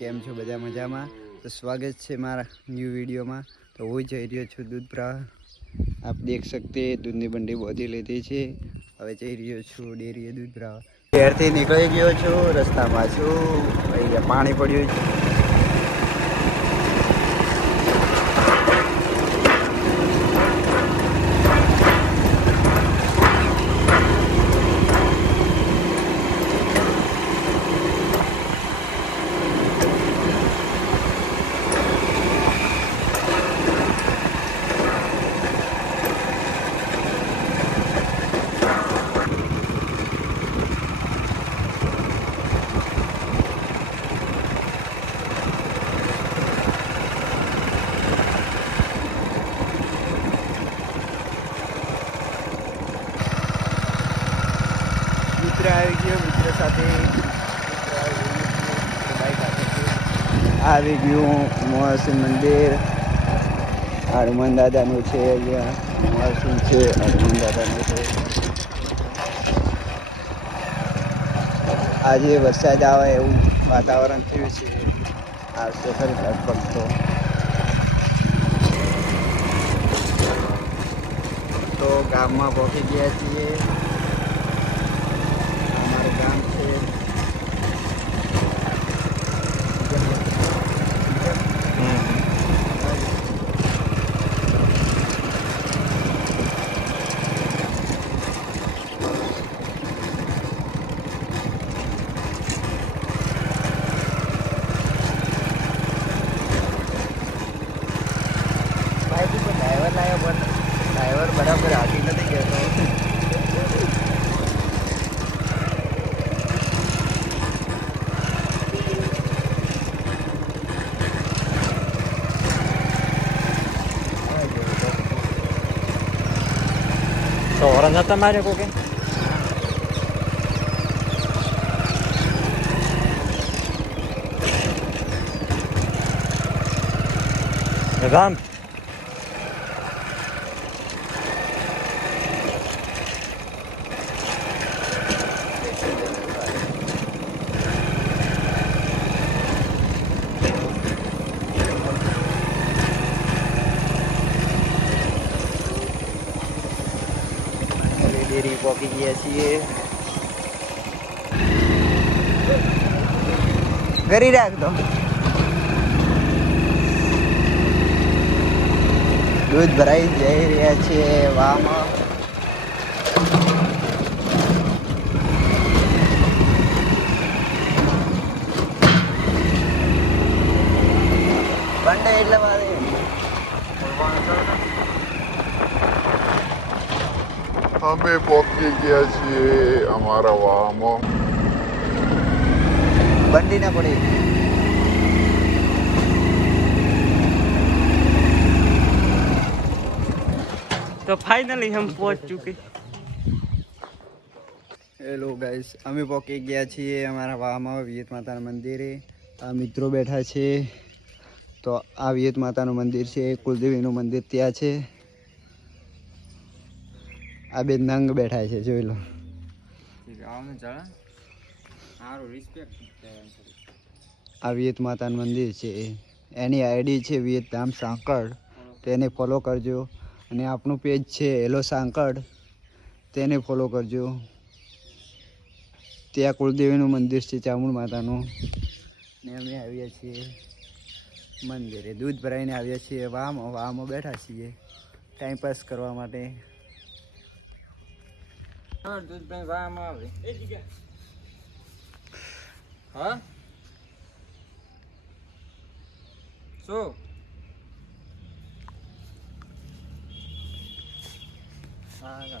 કેમ છો બધા મજામાં? તો સ્વાગત છે મારા ન્યू वीडियो में। तो वो जई रह्यो छुं दूध भरा। आप देख सकते हैं दूधनी बंडी बोधी लीधी छे। हवे जई रह्यो छुं डेरीए दूध भरा। घरथी निकળી ગયો છું, રસ્તામાં છું, અહીંયા પાણી પડ્યું છે। मित्र આવી ગયો, મિત્ર સાથે આવી ગયું મોહસિન મંદિર। હનુમાન દાદાનું છે, અહીંયા મોહસિન છે, હનુમાન દાદાનું છે। આજે વરસાદ આવે એવું વાતાવરણ થયું છે, આવશે ખરી લગભગ। તો ગામમાં પહોંચી ગયા છીએ। ગામ છે ભાઈ તો ડ્રાઈવર લાવ્યો પણ ડ્રાઈવર બરાબર હાથી નથી કહેતો। तो और अंदर તમારે કોકે રામ ડેરી પહોંચી ગયા છીએ। કરી રાખતો દૂધ ભરાઈ જઈ રહ્યા છે વામાં। બંને એટલે મારે અમે પહોંચી ગયા છીએ અમારા વાહમાં। બંડી ના પડી। तो फाइनली हम पहुंच चुके। હેલો ગાઈસ, અમે પહોંચી ગયા છીએ અમારા વાવમાં વિયત માતાના મંદિરે। આ મિત્રો બેઠા છે। તો આ વિયત માતાનું મંદિર છે, કુલદેવીનું મંદિર ત્યાં છે। આ બે નંગ બેઠા છે, જોઈ લો। આ વિયત માતાનું મંદિર છે, એની આઈડી છે વિયતધામ સાંકળ, તેને ફોલો કરજો। અને આપણું પેજ છે હેલો સાંકળ, તેને ફોલો કરજો। ત્યાં કુળદેવીનું મંદિર છે, ચામુંડ માતાનું। ને અમે આવ્યા છીએ મંદિરે, દૂધ ભરાઈને આવ્યા છીએ વાવમાં બેઠા છીએ ટાઈમ પાસ કરવા માટે। હા દૂધ ભાઈ વાવમાં આવે એ જગ્યા હા શું હા